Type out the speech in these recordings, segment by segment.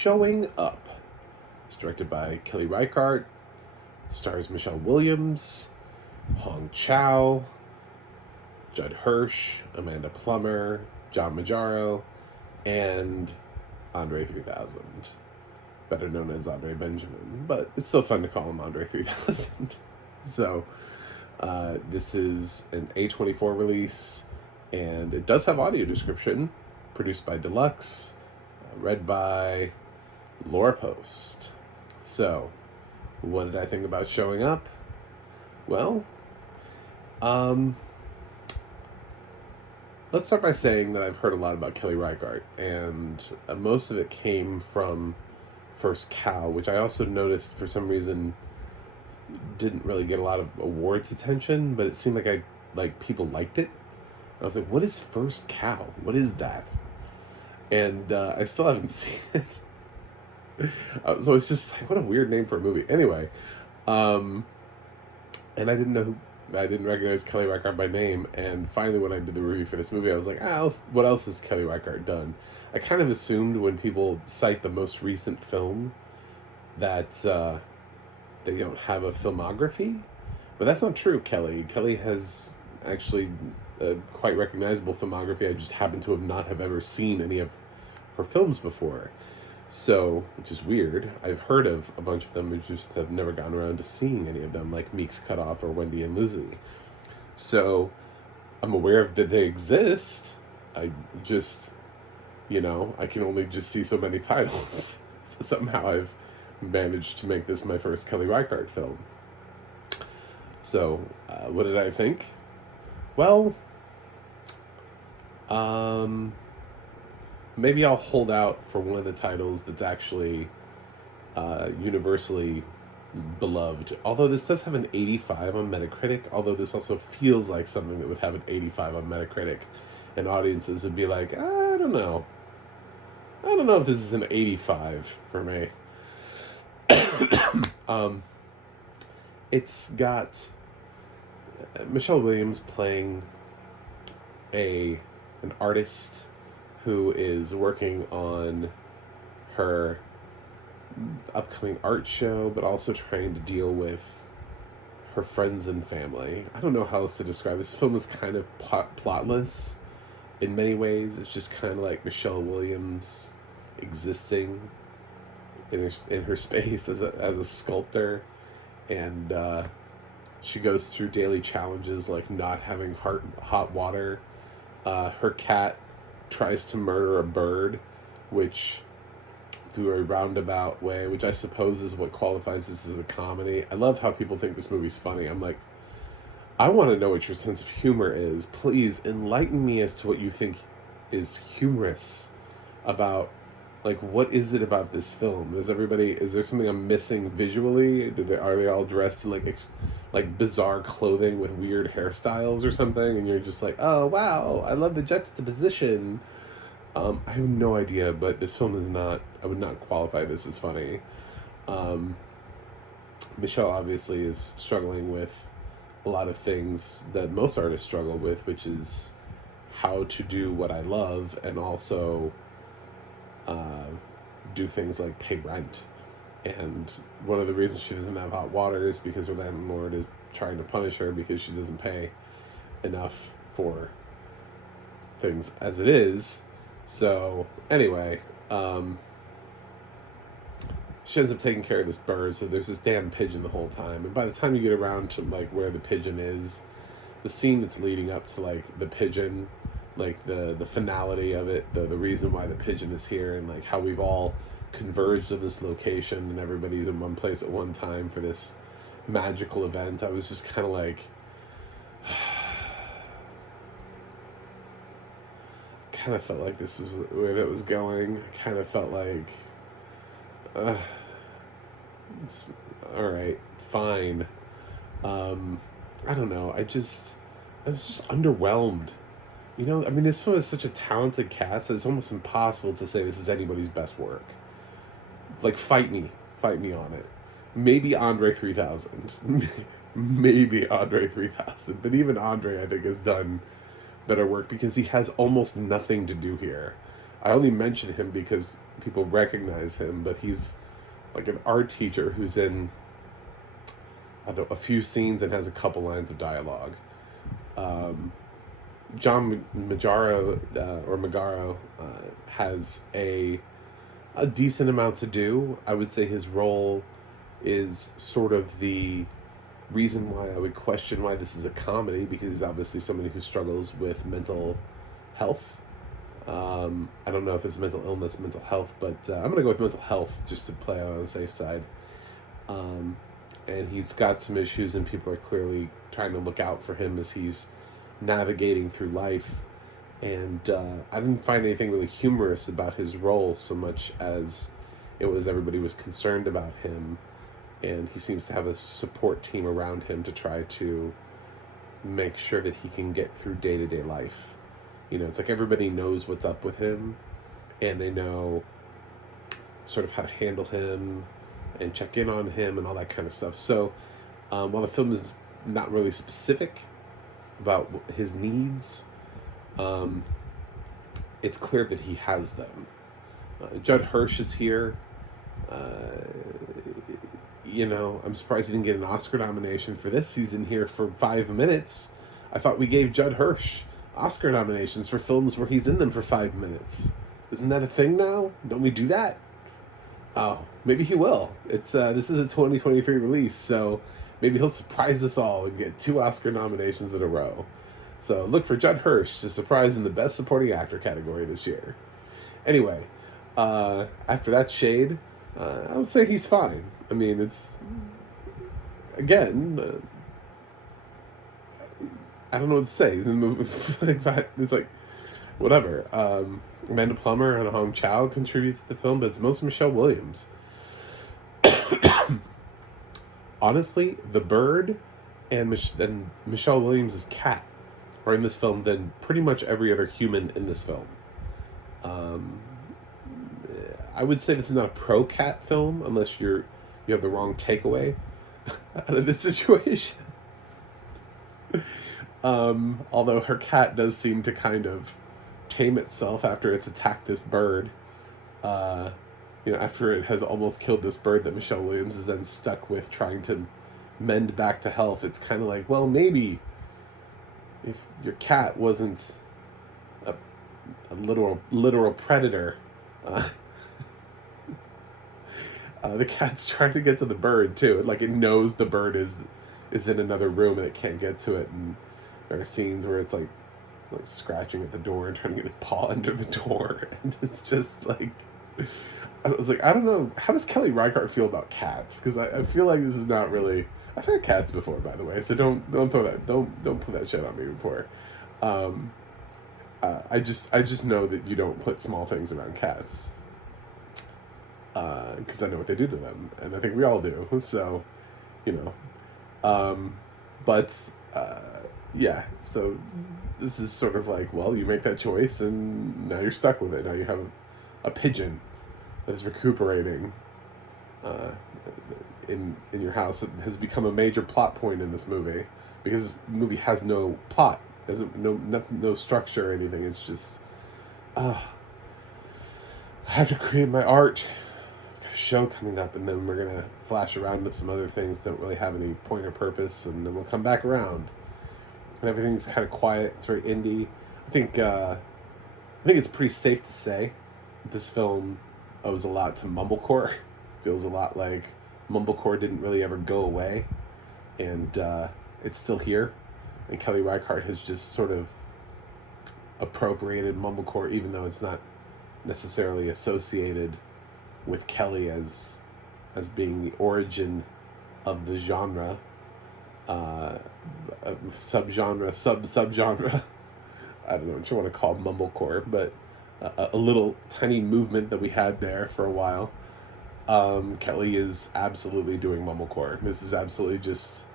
Showing Up. It's directed by Kelly Reichardt, stars Michelle Williams, Hong Chow, Judd Hirsch, Amanda Plummer, John Majaro, and Andre 3000, better known as Andre Benjamin, but it's still fun to call him Andre 3000. So, this is an A24 release, and it does have audio description, produced by Deluxe, read by Laura Post. So, what did I think about Showing Up? Well, let's start by saying that I've heard a lot about Kelly Reichardt, and most of it came from First Cow, which I also noticed for some reason didn't really get a lot of awards attention, but it seemed like people liked it. I was like, what is First Cow? What is that? And I still haven't seen it. So it's just like, what a weird name for a movie. Anyway, and I didn't recognize Kelly Reichardt by name, and finally when I did the review for this movie, I was like, what else has Kelly Reichardt done? I kind of assumed when people cite the most recent film that they don't have a filmography, but that's not true, Kelly. Kelly has actually a quite recognizable filmography. I just happen to not have ever seen any of her films before. So, which is weird. I've heard of a bunch of them, but just have never gotten around to seeing any of them, like Meek's Cutoff or Wendy and Lucy. So, I'm aware that they exist. I just, I can only just see so many titles. So somehow I've managed to make this my first Kelly Reichardt film. So, what did I think? Well, maybe I'll hold out for one of the titles that's actually universally beloved. Although this does have an 85 on Metacritic, although this also feels like something that would have an 85 on Metacritic, and audiences would be like, I don't know if this is an 85 for me. It's got Michelle Williams playing an artist who is working on her upcoming art show, but also trying to deal with her friends and family. I don't know how else to describe this. Film is kind of plotless in many ways. It's just kind of like Michelle Williams existing in her space as a sculptor, and she goes through daily challenges like not having hot water. Her cat tries to murder a bird, which through a roundabout way, which I suppose is what qualifies this as a comedy. I love how people think this movie's funny. I'm like, I want to know what your sense of humor is. Please enlighten me as to what you think is humorous about, like, what is it about this film? Is there something I'm missing visually? Are they all dressed in like bizarre clothing with weird hairstyles or something? And you're just like, oh wow, I love the juxtaposition. I have no idea, but this film I would not qualify this as funny. Michelle obviously is struggling with a lot of things that most artists struggle with, which is how to do what I love and also do things like pay rent. And one of the reasons she doesn't have hot water is because her landlord is trying to punish her because she doesn't pay enough for things as it is. So anyway, she ends up taking care of this bird, so there's this damn pigeon the whole time. And by the time you get around to like where the pigeon is, the scene that's leading up to like the pigeon, like the finality of it, the reason why the pigeon is here, and like how we've all converged in this location and everybody's in one place at one time for this magical event. I was just kind of like, kind of felt like this was where it was going. I kind of felt like, it's all right, fine. I don't know. I was just underwhelmed. This film has such a talented cast that it's almost impossible to say this is anybody's best work. Like, fight me on it. Maybe Andre 3000. Maybe Andre 3000. But even Andre, I think, has done better work because he has almost nothing to do here. I only mention him because people recognize him, but he's like an art teacher who's in, I don't know, a few scenes and has a couple lines of dialogue. John Magaro has a decent amount to do. I would say his role is sort of the reason why I would question why this is a comedy, because he's obviously somebody who struggles with mental health. I don't know if it's mental illness, mental health, but I'm going to go with mental health just to play on the safe side. And he's got some issues, and people are clearly trying to look out for him as he's navigating through life. And I didn't find anything really humorous about his role so much as it was everybody was concerned about him, and he seems to have a support team around him to try to make sure that he can get through day-to-day life. You know, it's like everybody knows what's up with him, and they know sort of how to handle him and check in on him and all that kind of stuff. So while the film is not really specific about his needs, it's clear that he has them. Judd Hirsch is here. You know, I'm surprised he didn't get an Oscar nomination for this season here for 5 minutes. I thought we gave Judd Hirsch Oscar nominations for films where he's in them for 5 minutes. Isn't that a thing now? Don't we do that? Oh, maybe he will. It's this is a 2023 release, so maybe he'll surprise us all and get 2 Oscar nominations in a row. So look for Judd Hirsch to surprise in the Best Supporting Actor category this year. Anyway, after that shade, I would say he's fine. I mean, it's, again, I don't know what to say. He's in the movie. It's like, whatever. Amanda Plummer and Hong Chow contribute to the film, but it's mostly Michelle Williams. Honestly, the bird and Michelle Williams' cat are in this film than pretty much every other human in this film. I would say this is not a pro-cat film unless you have the wrong takeaway out of this situation. Although her cat does seem to kind of tame itself after it's attacked this bird. You know, after it has almost killed this bird that Michelle Williams is then stuck with trying to mend back to health. It's kind of like, well, maybe if your cat wasn't a literal predator, the cat's trying to get to the bird too. Like, it knows the bird is in another room and it can't get to it. And there are scenes where it's like scratching at the door and trying to get its paw under the door, and it's just like, I was like, I don't know, how does Kelly Reichardt feel about cats? Because I feel like this is not really. I've had cats before, by the way, so don't throw that, don't put that shit on me before. I just know that you don't put small things around cats, because I know what they do to them, and I think we all do. So, you know, yeah. So this is sort of like, well, you make that choice, and now you're stuck with it. Now you have a pigeon that is recuperating in your house. It has become a major plot point in this movie, because this movie has no plot, has no structure or anything. It's just, I have to create my art. I've got a show coming up, and then we're gonna flash around to some other things that don't really have any point or purpose, and then we'll come back around. And everything's kind of quiet. It's very indie. I think it's pretty safe to say this film owes a lot to mumblecore. Feels a lot like mumblecore didn't really ever go away, and it's still here. And Kelly Reichardt has just sort of appropriated mumblecore, even though it's not necessarily associated with Kelly as being the origin of the genre. Subgenre. I don't know what you want to call mumblecore, but a little tiny movement that we had there for a while. Kelly is absolutely doing mumblecore. This is absolutely just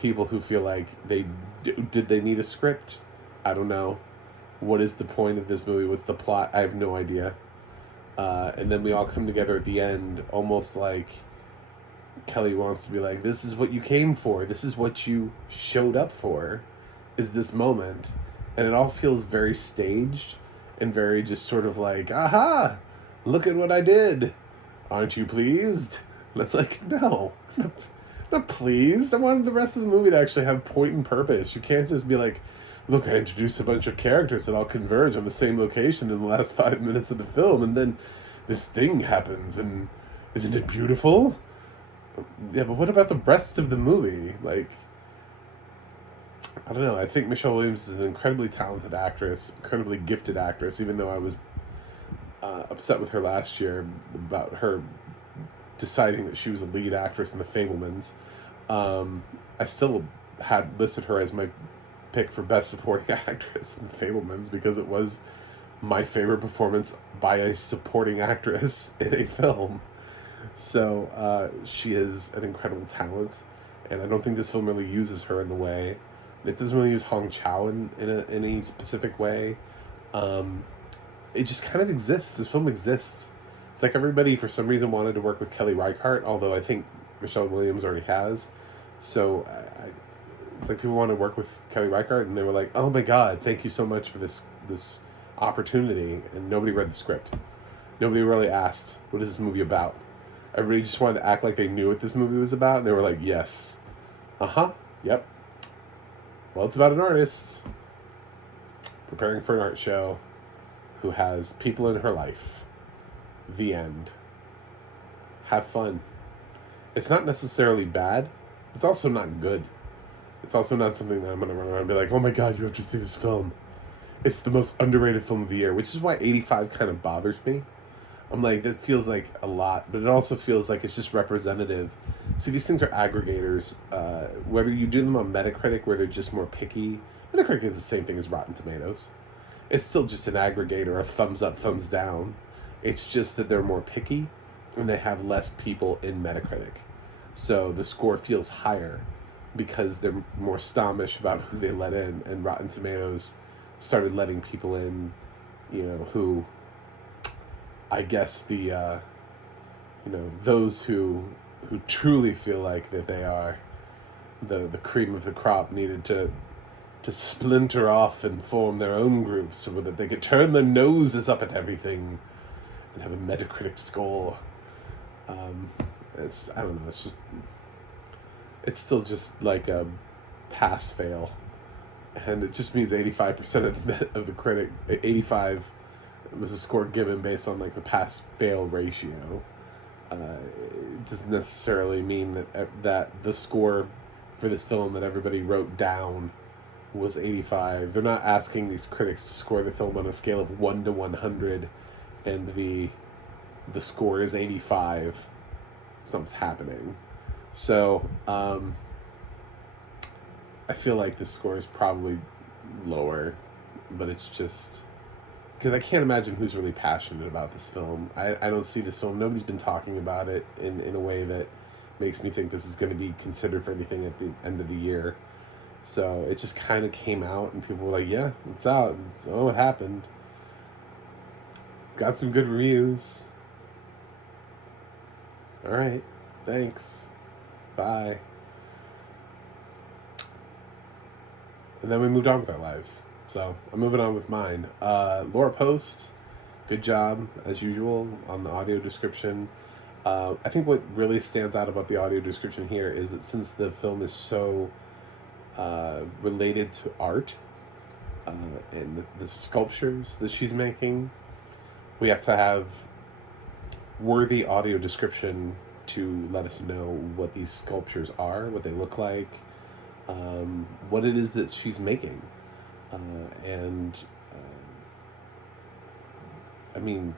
people who feel like did they need a script? I don't know. What is the point of this movie? What's the plot? I have no idea. And then we all come together at the end, almost like Kelly wants to be like, this is what you came for. This is what you showed up for, is this moment. And it all feels very staged and very just sort of like, aha, look at what I did. Aren't you pleased? And I'm like, no, not pleased. I wanted the rest of the movie to actually have point and purpose. You can't just be like, look, I introduced a bunch of characters that all converge on the same location in the last 5 minutes of the film, and then this thing happens, and isn't it beautiful? Yeah, but what about the rest of the movie? Like, I don't know. I think Michelle Williams is an incredibly talented actress, incredibly gifted actress, even though I was upset with her last year about her deciding that she was a lead actress in The Fabelmans. I still had listed her as my pick for Best Supporting Actress in The Fabelmans because it was my favorite performance by a supporting actress in a film. So she is an incredible talent, and I don't think this film really uses her in the way. It doesn't really use Hong Chow in any specific way. It just kind of exists. This film exists. It's like everybody, for some reason, wanted to work with Kelly Reichardt, although I think Michelle Williams already has. So it's like people want to work with Kelly Reichardt, and they were like, oh my God, thank you so much for this opportunity. And nobody read the script. Nobody really asked, what is this movie about? Everybody just wanted to act like they knew what this movie was about, and they were like, yes. Uh-huh, yep. Well, it's about an artist preparing for an art show who has people in her life. The end. Have fun. It's not necessarily bad. It's also not good. It's also not something that I'm going to run around and be like, oh my God, you have to see this film. It's the most underrated film of the year, which is why 85 kind of bothers me. I'm like, that feels like a lot, but it also feels like it's just representative. See, these things are aggregators. Whether you do them on Metacritic, where they're just more picky, Metacritic is the same thing as Rotten Tomatoes. It's still just an aggregator of thumbs up, thumbs down. It's just that they're more picky, and they have less people in Metacritic. So the score feels higher because they're more snobbish about who they let in, and Rotten Tomatoes started letting people in, who... I guess those who truly feel like that they are the cream of the crop needed to splinter off and form their own groups so that they could turn their noses up at everything and have a Metacritic score. I don't know. It's still just like a pass fail, and it just means 85% of the critic 85. It was a score given based on like the pass-fail ratio. It doesn't necessarily mean that the score for this film that everybody wrote down was 85. They're not asking these critics to score the film on a scale of 1 to 100, and the score is 85. Something's happening. So I feel like the score is probably lower, but it's just... because I can't imagine who's really passionate about this film. I don't see this film. Nobody's been talking about it in a way that makes me think this is going to be considered for anything at the end of the year. So it just kind of came out, and people were like, yeah, it's out. It happened. Got some good reviews. All right. Thanks. Bye. And then we moved on with our lives. So I'm moving on with mine. Laura Post, good job as usual on the audio description. I think what really stands out about the audio description here is that since the film is so related to art and the sculptures that she's making, we have to have worthy audio description to let us know what these sculptures are, what they look like, what it is that she's making. I mean,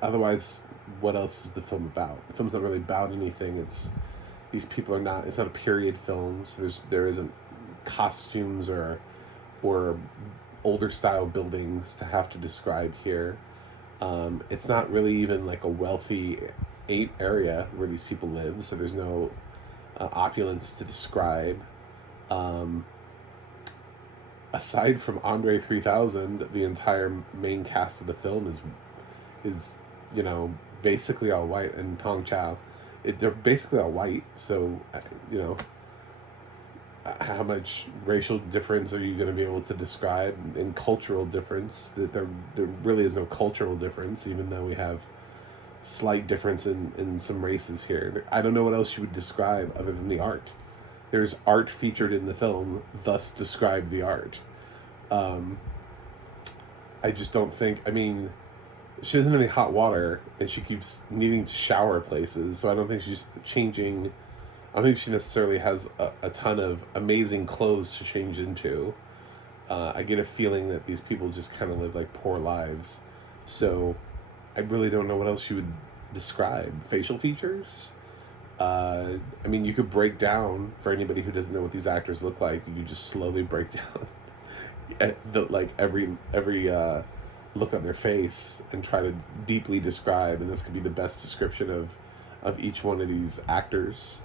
otherwise, what else is the film about? The film's not really about anything. It's not a period film, so there isn't costumes or older style buildings to have to describe here. It's not really even like a wealthy area where these people live, so there's no opulence to describe. Aside from Andre 3000, the entire main cast of the film is basically all white, and Hong Chow. They're basically all white, so how much racial difference are you going to be able to describe, and cultural difference? That there really is no cultural difference, even though we have slight difference in some races here. I don't know what else you would describe other than the art. There's art featured in the film, thus describe the art. I just don't think, I mean, she doesn't have any hot water, and she keeps needing to shower places, so I don't think she's changing. I don't think she necessarily has a ton of amazing clothes to change into. I get a feeling that these people just kind of live like poor lives. So I really don't know what else you would describe. Facial features? I mean, you could break down, for anybody who doesn't know what these actors look like, you could just slowly break down every look on their face and try to deeply describe, and this could be the best description of each one of these actors.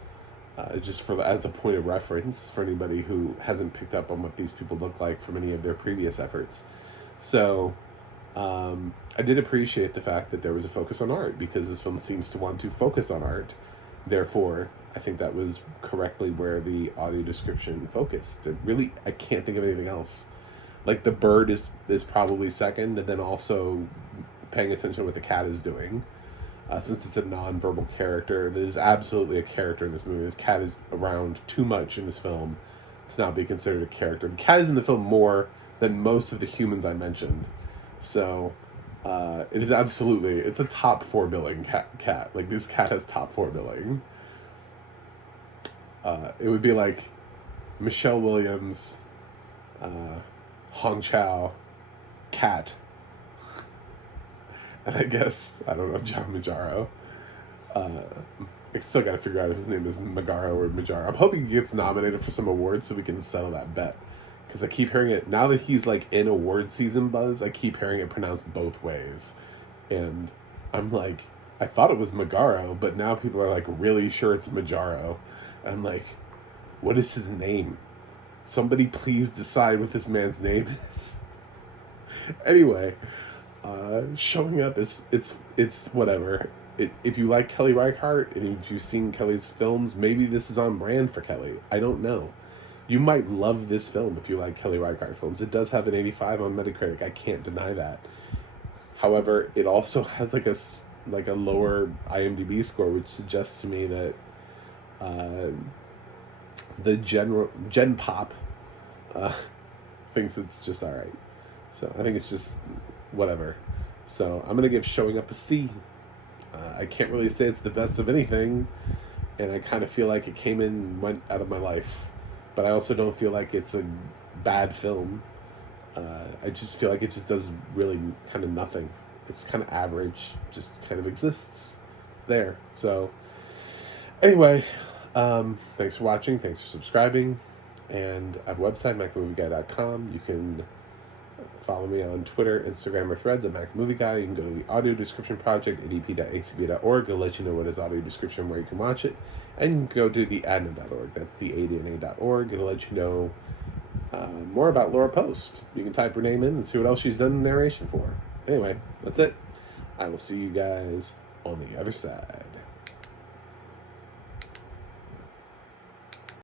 Just for as a point of reference for anybody who hasn't picked up on what these people look like from any of their previous efforts. So I did appreciate the fact that there was a focus on art, because this film seems to want to focus on art. Therefore, I think that was correctly where the audio description focused. I can't think of anything else. Like, the bird is probably second, and then also paying attention to what the cat is doing. Since it's a non-verbal character, there's absolutely a character in this movie. This cat is around too much in this film to not be considered a character. The cat is in the film more than most of the humans I mentioned. So, it is absolutely, it's a top 4 billing cat. Like, this cat has top 4 billing. It would be like Michelle Williams, Hong Chow, cat. And I guess, I don't know, John Majaro. I still got to figure out if his name is Magaro or Majaro. I'm hoping he gets nominated for some awards so we can settle that bet. Because I keep hearing it, now that he's like in award season buzz, I keep hearing it pronounced both ways. And I'm like, I thought it was Magaro, but now people are like really sure it's Majaro. And I'm like, what is his name? Somebody please decide what this man's name is. Anyway, showing up it's whatever. If you like Kelly Reichardt, and if you've seen Kelly's films, maybe this is on brand for Kelly. I don't know. You might love this film if you like Kelly Reichardt films. It does have an 85 on Metacritic. I can't deny that. However, it also has like a lower IMDb score, which suggests to me that the Gen Pop thinks it's just all right. So I think it's just whatever. So I'm gonna give Showing Up a C. I can't really say it's the best of anything, and I kind of feel like it came in and went out of my life. But I also don't feel like it's a bad film. I just feel like it just does really kind of nothing. It's kind of average, just kind of exists. It's there. So anyway, thanks for watching. Thanks for subscribing. And I have a website, MacMovieGuy.com. You can follow me on Twitter, Instagram, or Threads at MacMovieGuy. You can go to the audio description project at ep.acb.org. It'll let you know what is audio description, where you can watch it. And you can go to the ADNA.org. That's the ADNA.org. It'll let you know more about Laura Post. You can type her name in and see what else she's done narration for. Anyway, that's it. I will see you guys on the other side.